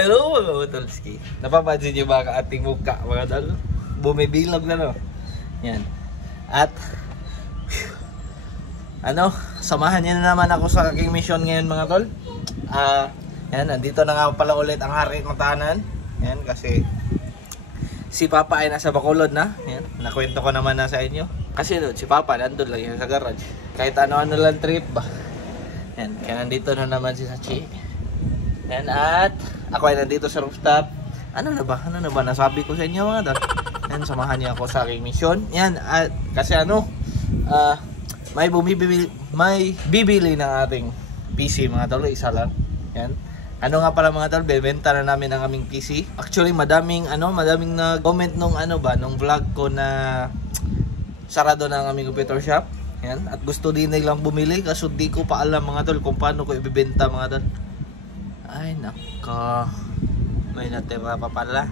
Hello mga Utolski. Napapansin niyo ba ang ating mukha mga tol? Bumibilog na no. Yan. At samahan niyo na naman ako sa aking mission ngayon mga tol. Yan, nandito na nga pala ulit ang hari ng tahanan. Yan, kasi si Papa ay nasa Bacolod na. Yan, nakwento ko naman na sa inyo. Kasi si Papa nandun lang yan sa garage. Kahit ano-ano lang trip ba. Yan, kaya nandito na naman si Sachi. Yan, at ako ay nandito sa rooftop. Ano na ba nasabi ko sa inyo mga tol? Yan, samahan niyo ako sa aking mission. Yan, at kasi may bibili ng ating PC mga tol, isa lang. Yan. Ano nga pala mga tol, bebenta na namin ang aming PC. Actually, madaming nag-comment nung vlog ko na sarado na ang aming computer shop. Yan. At gusto din nilang bumili kaso di ko pa alam mga tol kung paano ko ibebenta mga tol. Ay nako. May natira pa pala.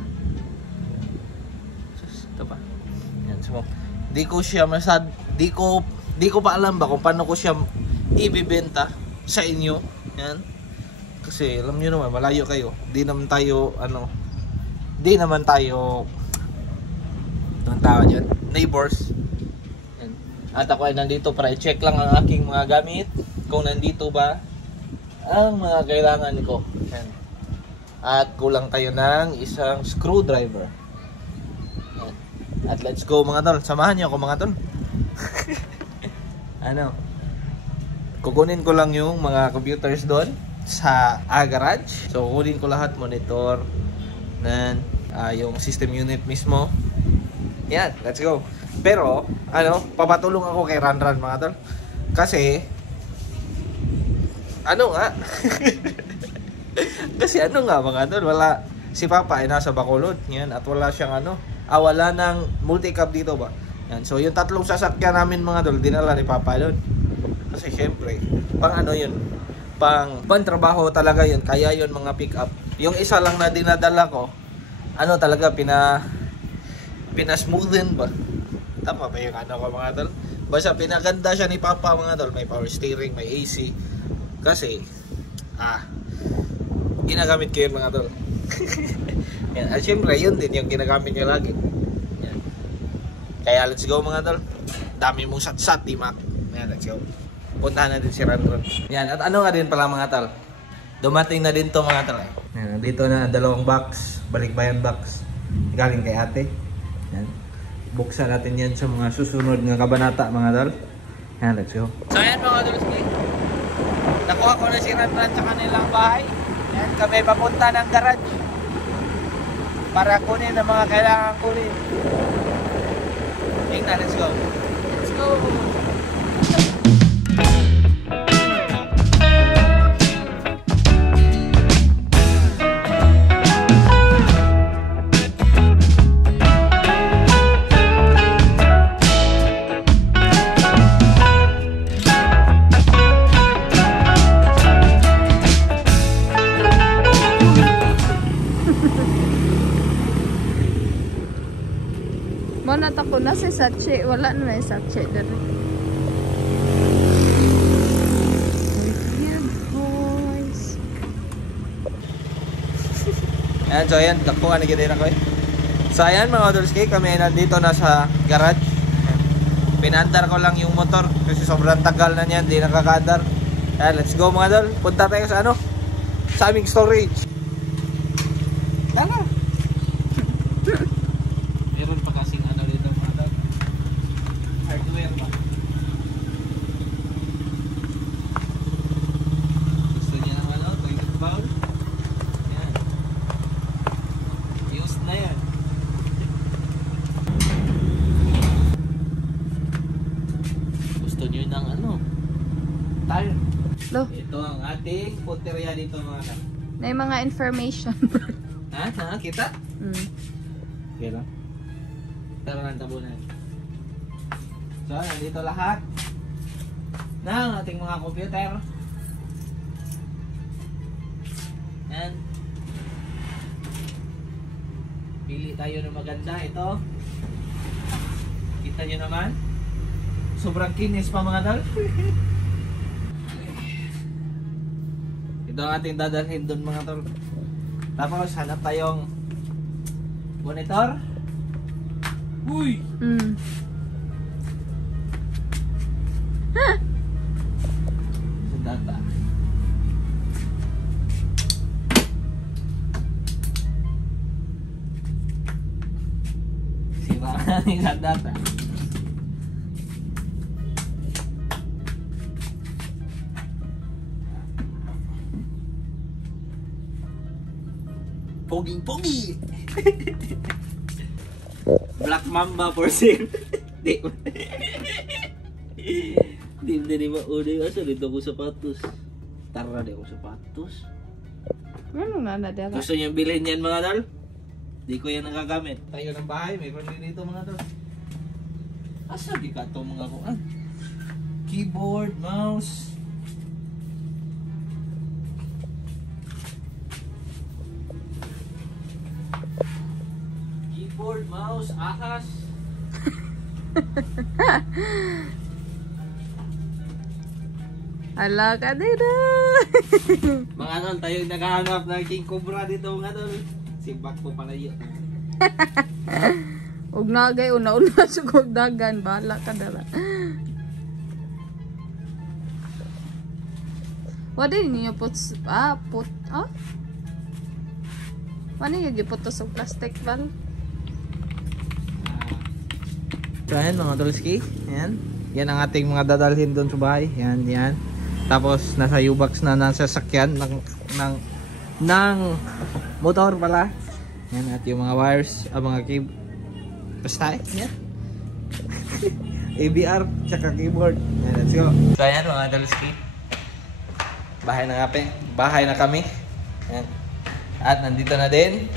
Ito pa. Yan, so di ko pa alam ba kung paano ko siya ibebenta sa inyo. Yan. Kasi alam niyo naman malayo kayo. Di naman tayo neighbors. Yan. At ako ay nandito para i-check lang ang aking mga gamit kung nandito ba ang mga kailangan ko. Yan. At kulang tayo ng isang screwdriver. Yan. At let's go mga tol. Samahan niyo ako mga tol. Kukunin ko lang yung mga computers doon sa garage. So kukunin ko lahat, monitor, then yung system unit mismo. Yan, let's go. Pero papatulong ako kay Ranran mga tol. Kasi mga tol, wala si Papa ay nasa Bacolod. Yan, at wala siyang wala nang multi-cab dito ba. Yan, so yung tatlong sasakyan namin mga tol, dinala ni Papa doon. Kasi syempre, pang trabaho talaga yun, kaya yun mga pick up. Yung isa lang na dinadala ko, talaga pinasmoothen ba? Tama ba yung ko mga tol? Basta pinaganda siya ni Papa mga tol, may power steering, may AC. Kasi ginagamit ko yun mga tol. Yan, at syempre yun din yung ginagamit niya lagi. Yan. Kaya let's go mga tol. Dami mong sat-sat, T-Mac. Yan, let's go. Puntahan natin si Ranron. Yan, at nga din pala mga tol, dumating na din to mga tol. Yan, dito na dalawang box, balikbayan box, galing kay ate. Yan. Buksan natin yan sa mga susunod ng kabanata mga tol. Yan, let's go. So yan mga tol, nakuha ko na si Ranron sa kanilang bahay. Yan, kami papunta ng garage para kunin ang mga kailangan kunin. Tingnan, let's go. Let's go. Ako na si Sachi, wala na may Sachi dali. Weird boys. Ayan, so ayan, dakuha na kita na ko eh. So ayan mga Odolski, kami nandito na sa garage. Pinandar ko lang yung motor kasi sobrang tagal na niyan, di nakakadar. Ayan, let's go mga Dol. Punta tayo sa sa aming storage. Tara. Meron pa kasing dito mga Dol. Hardware ba? Gusto niya naman toilet bowl. Yan. Used na yan. Gusto niyo ng tire. Ito ang ating punteriya dito mga Dol. May mga information. Ha? Nakakita? Okay lang. Tara ng tabunan. So, nandito lahat ng ating mga computer. Yan. Pili tayo ng maganda. Ito. Kita nyo naman. Sobrang kinis pa mga Dol. Ito ang ating dadalhin doon mga Tol. Tapos hanap tayong monitor. Uy! Sa data. Sira sa data. Poging-pogi! Black Mamba for sale. Di. Di ba uday asa dito ko sapatos. Tara di ako sapatos. Ano na dala? Gusto niyo bilhin yan mga tol? Di ko yan nagagamit. Tayo ng bahay, mayroon din dito mga tol. Asa di ka to mga kuan? Keyboard, mouse. Keyboard, mouse, ahas. Ala ka dito. Mga tol, tayo naghahanap ng King Cobra dito mga tol. Simbak ko pala yun. Ug nagay una-una sugod dagan, bala ka dala. Wala niyo put Wala niyo giput sa plastic bal. So ayan mga tolski, ayan. Yan ang ating mga dadalhin doon sa bahay. Yan, yan. Tapos nasa U-box na nasa sakyan ng motor pala. Yan at yung mga wires, mga cable. Basta yan. ABR tsaka keyboard. Yan, let's go. So ayan mga tolski. Bahay na bahay na kami. Yan. At nandito na din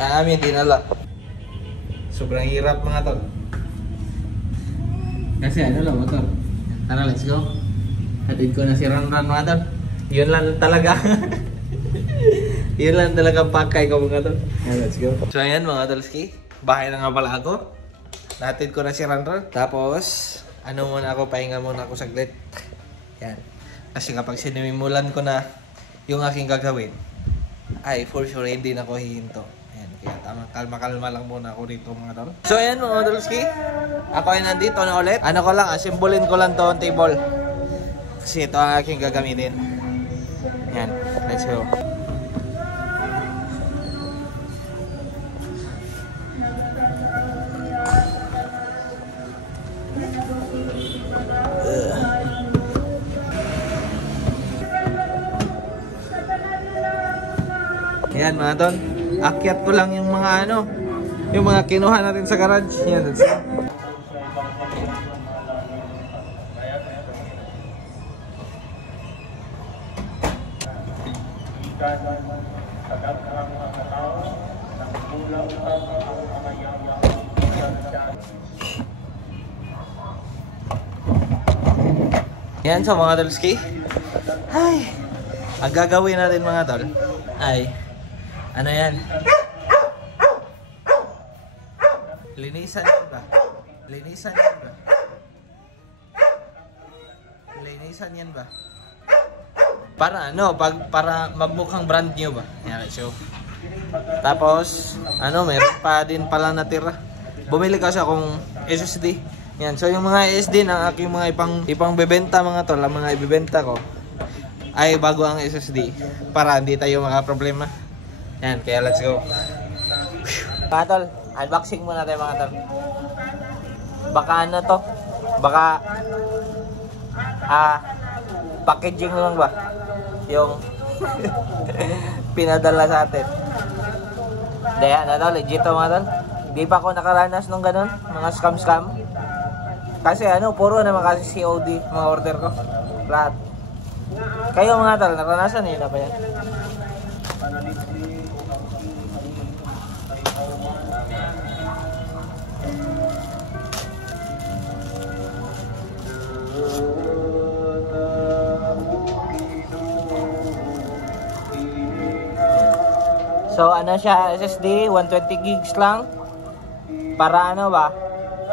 ang aming dinala. Sobrang hirap mga tol. Kasi ano lang motor. Tara, let's go. Hatid ko na si Ranran mga tol. Yun lang talaga. Yun lang talaga pakay ko mga tol. Yeah, let's go. So ayan mga tolski. Bahay na nga pala ako. Hatid ko na si Ranran. Tapos ano muna ako, pahinga muna ako saglit. Yan. Kasi kapag sinimulan ko na yung aking gagawin, ay for sure hindi na ako hihinto. Kaya tama, kalma-kalma lang muna ako dito mga tol. So ayan mga tolski, ako ay nandito na ulit. Ano ko lang, asimbolin ko lang to on table. Kasi ito ang aking gagamitin. Yan, let's go. Yan mga tol. Akyat ko lang yung mga ano, yung mga kinuha natin sa garage. Yan, let's go. Yan so mga tolski. Ay, ang gagawin natin mga tol ay ano yan? Linisan yan ba? Linisan yan ba? Linisan yan ba? Para ano? Para magmukhang brand new ba? Yan, so. Tapos, ano, meron pa din pala natira. Bumili kasi akong SSD. Yan, so yung mga SSD na aking mga ipang bebenta mga tol, ang mga ibebenta ko ay bago ang SSD para hindi tayo makaproblema. Yan, kaya let's go. Mga tol, unboxing muna tayo mga tol. Baka ano to? Baka packaging lang ba? Yung pinadala sa atin. Hindi, ano to, legit to mga tol. Di pa ako nakaranas nung ganun, mga scam. Kasi ano, puro naman kasi COD mga order ko. Lahat. Kayo mga tol, naranasan nyo na ba yan? So ano siya, SSD, 120 gigs lang. Para ano ba?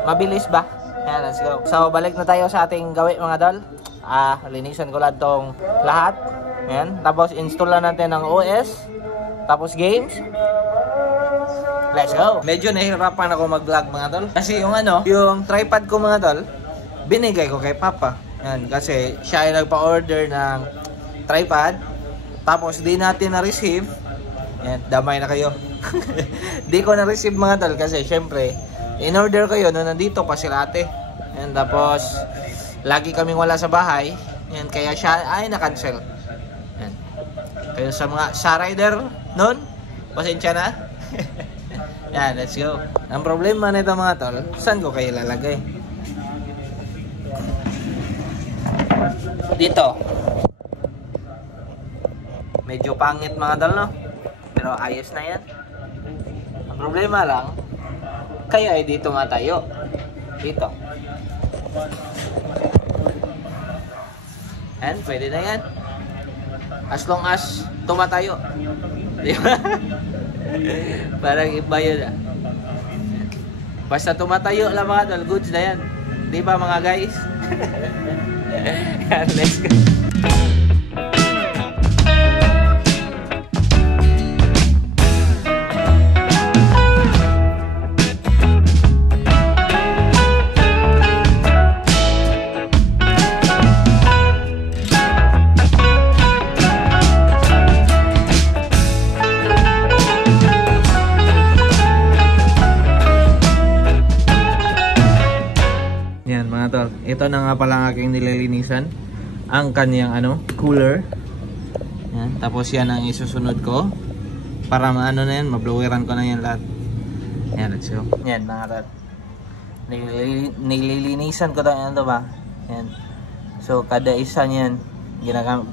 Mabilis ba? Yan, let's go. So balik na tayo sa ating gawin mga tol. Linisan ko lang tong lahat. Yan. Tapos install na natin ng OS. Tapos games. Let's go. Medyo nahihirapan ako mag-vlog mga tol. Kasi yung yung tripod ko mga tol, binigay ko kay Papa. Yan, kasi siya ay nagpa-order ng tripod. Tapos di natin na-receive. Yan, damay na kayo. Di ko na-receive mga tol kasi syempre, in-order ko yun nung nandito pa sila ate. Yan, tapos lagi kaming wala sa bahay. Yan, kaya siya ay na-cancel. Yan. Kaya sa mga rider nun, pasensya na. Yan, let's go. Ang problema nito mga tol, saan ko kayo lalagay? Dito. Medyo pangit mga tol, no? Pero ayos na yan. Ang problema lang, kayo ay dito nga tayo. Dito. And pwede na yan. As long as tumatayo. Di ba? Parang iba yun. Basta tumatayo lang mga tol, goods na yan. Di ba mga guys? Let's go. Ito na nga pala ang aking nililinisan. Ang kanyang cooler. Yan. Tapos yan ang isusunod ko. Para maano na yan, mabloweran ko na yan lahat. Yan, let's go. Yan mga tat. Nililinisan ko na yan ito ba? Yan. So kada isa niyan,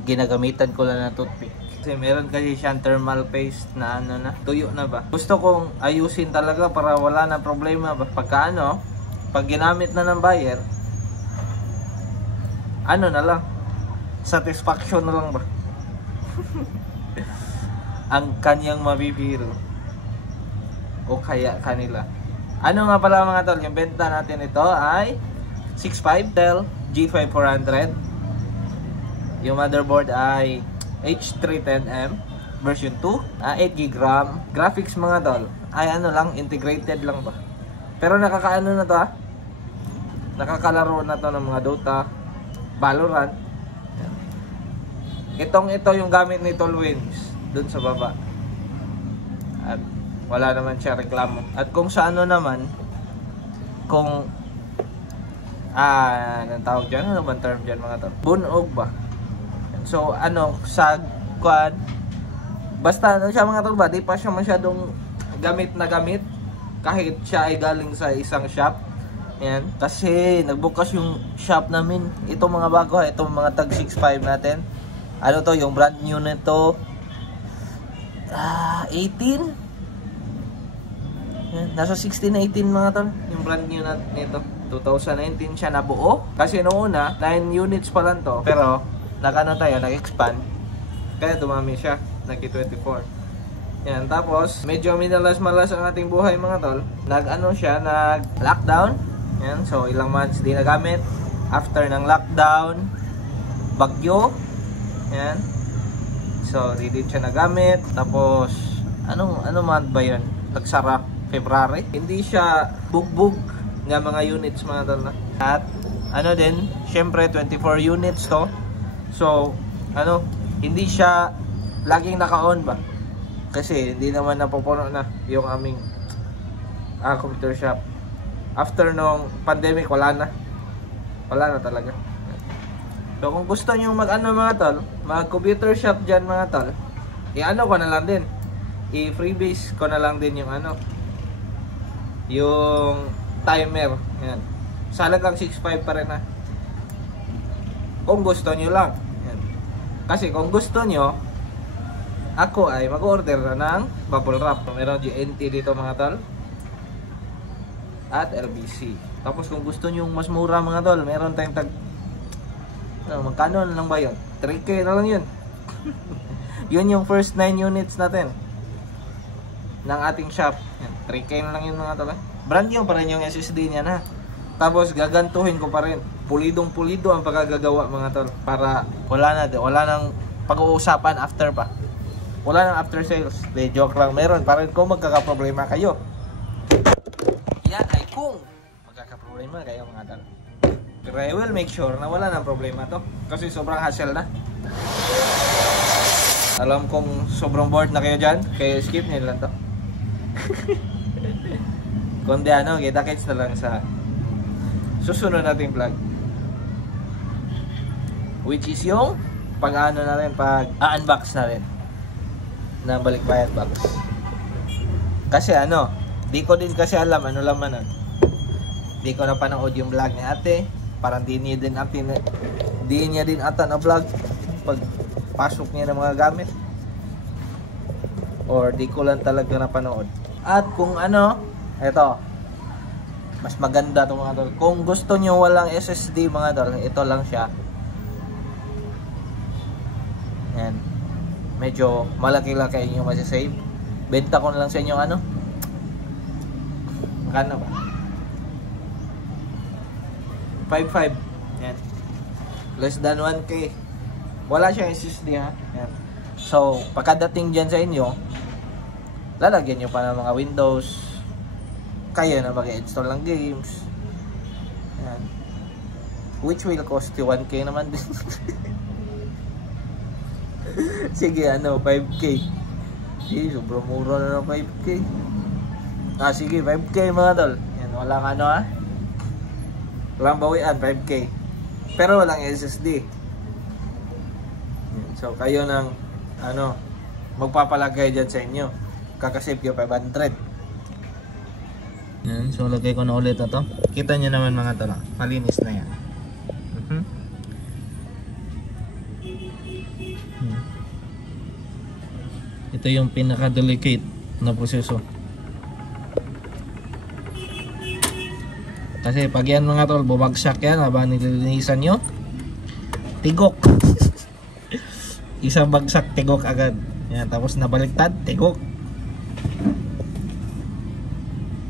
ginagamitan ko lang ng toothpick. Kasi meron kasi siyang thermal paste na tuyo na ba. Gusto kong ayusin talaga para wala na problema ba. Pagka pag ginamit na ng buyer, na lang, satisfaction na lang ba? Ang kanyang mabibiro o kaya kanila. Nga pala mga tol, yung benta natin ito ay 6.5 Dell G5400. Yung motherboard ay H310M version 2, 8GB RAM. Graphics mga tol ay lang, integrated lang ba. Pero nakakaano na to nakakalaro na to ng mga Dota, Valorant. Ito yung gamit ni Tolwins dun sa baba. At wala naman siya reklamo. At kung sa naman, kung anong tawag dyan? Ano bang term dyan mga tol? Bunog ba? So sa quad, basta siya mga tol ba, di pa siya masyadong gamit na gamit kahit siya ay galing sa isang shop. Yan, kasi nagbukas yung shop namin. Ito mga bago, ito mga tag 6.5 natin. To, yung brand new nito 18. Yan, nasa 16 na 18 mga tol. Yung brand new nito 2019 siya nabuo. Kasi noong una 9 units pa lang to. Pero nag-expand. Kaya dumami siya, nag-24. Yan, tapos medyo minalas-malas ang ating buhay mga tol. Nag-lockdown. Yan, so ilang months di nagamit. After ng lockdown, bagyo. Yan. So di din siya nagamit. Tapos ano month ba 'yun? Nagsara February. Hindi siya bugbog nga mga units mga tol. At din, syempre 24 units to. So hindi siya laging naka-on ba? Kasi hindi naman napupuno na yung aming computer shop. After nung pandemic, wala na talaga. So kung gusto nyo mga tol, mag-computer shop dyan mga tol, ko na lang din, i-freebase ko na lang din yung yung timer. Yan. Sa halagang 6.5 pa rin kung gusto nyo lang. Yan. Kasi kung gusto nyo, ako ay mag-order na ng bubble wrap. Meron GNT dito mga tol at LBC. Tapos kung gusto nyo mas mura mga tol, meron tayong magkano na lang ba yun? 3K na lang yun. Yun yung first 9 units natin ng ating shop. 3K na lang yun mga tol. Brand new pa rin yung SSD niya na. Tapos gagantuhin ko pa rin. Pulidong pulido ang pagkagagawa mga tol. Para wala nang pag-uusapan after pa. Wala nang after sales. De joke lang, meron pa rin kung magkakaproblema kayo. Yan ay kung magkakaproblema kayo mga tol. Pero I will make sure na wala nang problema to. Kasi sobrang hassle na. Alam kong sobrang bored na kayo dyan, kaya skip nyo lang to. Kundi ano, kita-kits na lang sa susunod nating vlog. Which is yung pag-ano na rin, pag-unbox na rin ng balikbayan box. Kasi ano, di ko din kasi alam ano laman nun. Di ko napanood yung vlog ni ate. Parang di niya din ata na vlog pag pasok niya ng mga gamit. Or di ko lang talaga napanood. At kung ano, eto, mas maganda to mga tol. Kung gusto nyo walang SSD mga tol, ito lang siya. Yan. Medyo malaki-laki yung masasave. Benta ko na lang sa inyo ano. Magkano ba? 5.5. Yan. Less than 1K. Wala siya SSD ha. Yan. So, pagkadating dyan sa inyo, lalagyan nyo pa ng mga Windows. Kayo na mag-install ng games. Yan. Which will cost you 1K naman din. Sige, ano, 5K. Sige, sobrang mura na ng 5K. Sige, 5K mga tol. Yan, wala ka ano ha. Walang bawian, 5K. Pero walang SSD. Yan, so, kayo ng, ano, magpapalagay dyan sa inyo. Kakasave yung 500. Yan, so lagay ko na ulit ito. Kita nyo naman mga tol, malinis na yan. Ito yung pinaka-delicate na proseso. Kasi pag yan mga tol, bumagsak yan habang nililinisan nyo, tigok. Isang bagsak, tigok agad. Yan, tapos nabaliktad, tigok.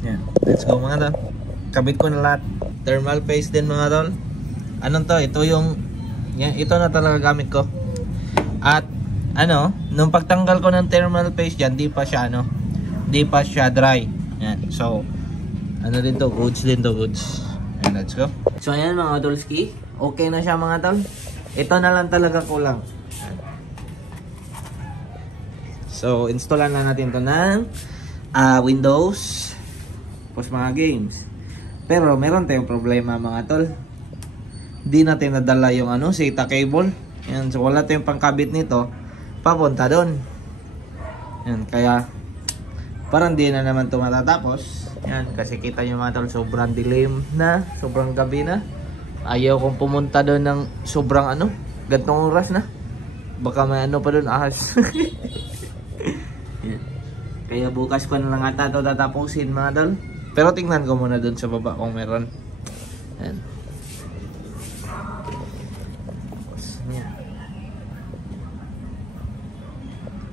Yan, let's go mga tol. Kabit ko na lahat. Thermal paste din mga tol. Anong to? Ito yung, yan, ito na talaga gamit ko. At ano, nung pagtanggal ko ng thermal paste dyan, di pa siya ano, di pa siya dry. Yan, so ano din to, goods din to, goods. And let's go. So ayan mga tolski, okay na siya mga tol. Ito na lang talaga kulang. So installan na natin to ng Windows, tapos mga games. Pero meron tayong problema mga tol. Di natin nadala yung ano, SATA cable. Yan, so wala tayong pangkabit nito papunta doon. Yan, kaya parang di na naman ito matatapos. Yan, kasi kita nyo mga tol, sobrang dilim na, sobrang gabi na. Ayaw kong pumunta doon ng sobrang ano, gantong oras na. Baka may ano pa doon, ahas. Yan. Kaya bukas ko na lang ata ito tatapusin mga tol. Pero tingnan ko muna doon sa baba kung meron. Yan.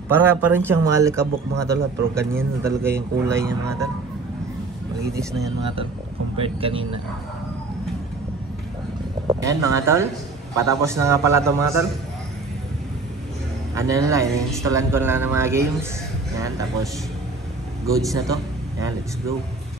Para pa rin siyang maalikabok mga tol, pero ganyan na talaga yung kulay niya mga tol. Malinis na yan mga tol compared kanina. Yan mga tol, patapos na nga pala ito mga tol. Ano na lang, installan ko na lang ng mga games. Yan, tapos goods na to. Yan, let's go.